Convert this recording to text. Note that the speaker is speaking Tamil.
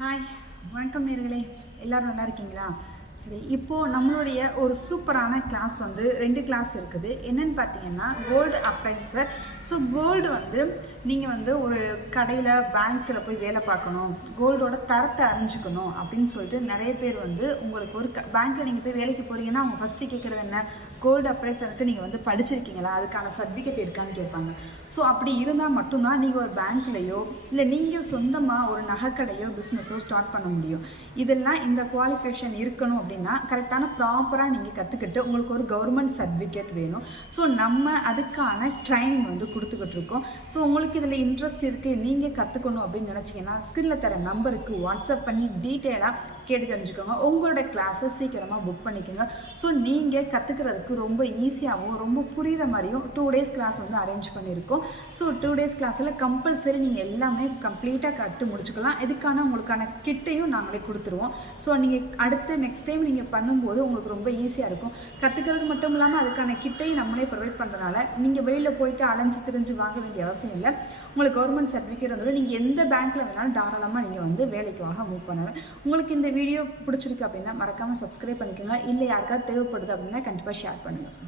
ஹாய், வணக்கம் நேர்களே. எல்லோரும் நல்லா இருக்கீங்களா? சரி, இப்போது நம்மளுடைய ஒரு சூப்பரான கிளாஸ் வந்து 2 கிளாஸ் இருக்குது. என்னென்னு பார்த்தீங்கன்னா, கோல்டு அப்ரைசர். ஸோ கோல்டு வந்து நீங்கள் வந்து ஒரு கடையில் பேங்க்கில் போய் வேலை பார்க்கணும், கோல்டோட தரத்தை அறிஞ்சிக்கணும் அப்படின்னு சொல்லிட்டு நிறைய பேர் வந்து உங்களுக்கு ஒரு பேங்க்கில் நீங்கள் போய் வேலைக்கு போகிறீங்கன்னா அவங்க ஃபஸ்ட்டு கேட்குறது என்ன, கோல்டு அப்ரைசருக்கு நீங்கள் வந்து படிச்சிருக்கீங்களா, அதுக்கான சர்டிஃபிகேட் இருக்கான்னு கேட்பாங்க. ஸோ அப்படி இருந்தால் மட்டும்தான் நீங்கள் ஒரு பேங்க்லேயோ இல்லை நீங்கள் சொந்தமாக ஒரு நகைக்கடையோ பிஸ்னஸோ ஸ்டார்ட் பண்ண முடியும். இதெல்லாம் இந்த குவாலிஃபிகேஷன் இருக்கணும் அப்படின்னா கரெக்டான ப்ராப்பராக நீங்கள் கற்றுக்கிட்டு உங்களுக்கு ஒரு கவர்மெண்ட் சர்டிஃபிகேட் வேணும். ஸோ நம்ம அதுக்கான ட்ரைனிங் வந்து கொடுத்துக்கிட்டு இருக்கோம். ஸோ உங்களுக்கு இதில் இன்ட்ரெஸ்ட் இருக்குது, நீங்கள் கற்றுக்கணும் அப்படின்னு நினச்சிங்கன்னா ஸ்க்ரீனில் தர நம்பருக்கு வாட்ஸ்அப் பண்ணி டீட்டெயிலாக கேட்டு தெரிஞ்சுக்கோங்க. உங்களோட கிளாஸை சீக்கிரமாக புக் பண்ணிக்கோங்க. ஸோ நீங்கள் கற்றுக்கிறதுக்கு ரொம்ப ஈஸியாகவும் ரொம்ப புரிகிற மாதிரியும் 2 டேஸ் கிளாஸ் வந்து அரேஞ்ச் பண்ணியிருக்கோம். ஸோ 2 டேஸ் கிளாஸில் கம்பல்சரி நீங்கள் எல்லாமே கம்ப்ளீட்டாக கற்று முடிச்சுக்கலாம். இதுக்கான உங்களுக்கான கிட்டையும் நாங்களே கொடுத்துருவோம். ஸோ நீங்கள் அடுத்து நெக்ஸ்ட் டைம் நீங்கள் பண்ணும்போது உங்களுக்கு ரொம்ப ஈஸியாக இருக்கும். கற்றுக்கிறது மட்டும் இல்லாமல் அதுக்கான கிட்டையும் நம்மளே ப்ரொவைட் பண்ணுறதுனால நீங்கள் வெளியில் போயிட்டு அலைஞ்சு திரிஞ்சு வாங்க வேண்டிய அவசியம் இல்லை. உங்களுக்கு கவர்மெண்ட் சர்டிஃபிகேட் வந்துடும். நீங்கள் எந்த பேங்க்கில் வேணாலும் தாராளமாக நீங்கள் வந்து வேலைக்கு வாங்க மூவ் பண்ணலாம். உங்களுக்கு இந்த வீடியோ பிடிச்சிருக்கு அப்படின்னா மறக்காமல் சப்ஸ்கிரைப் பண்ணிக்கோங்க. இல்லை யாருக்காவது தேவைப்படுது அப்படின்னா கண்டிப்பாக ஷேர் பண்ணுங்கள்.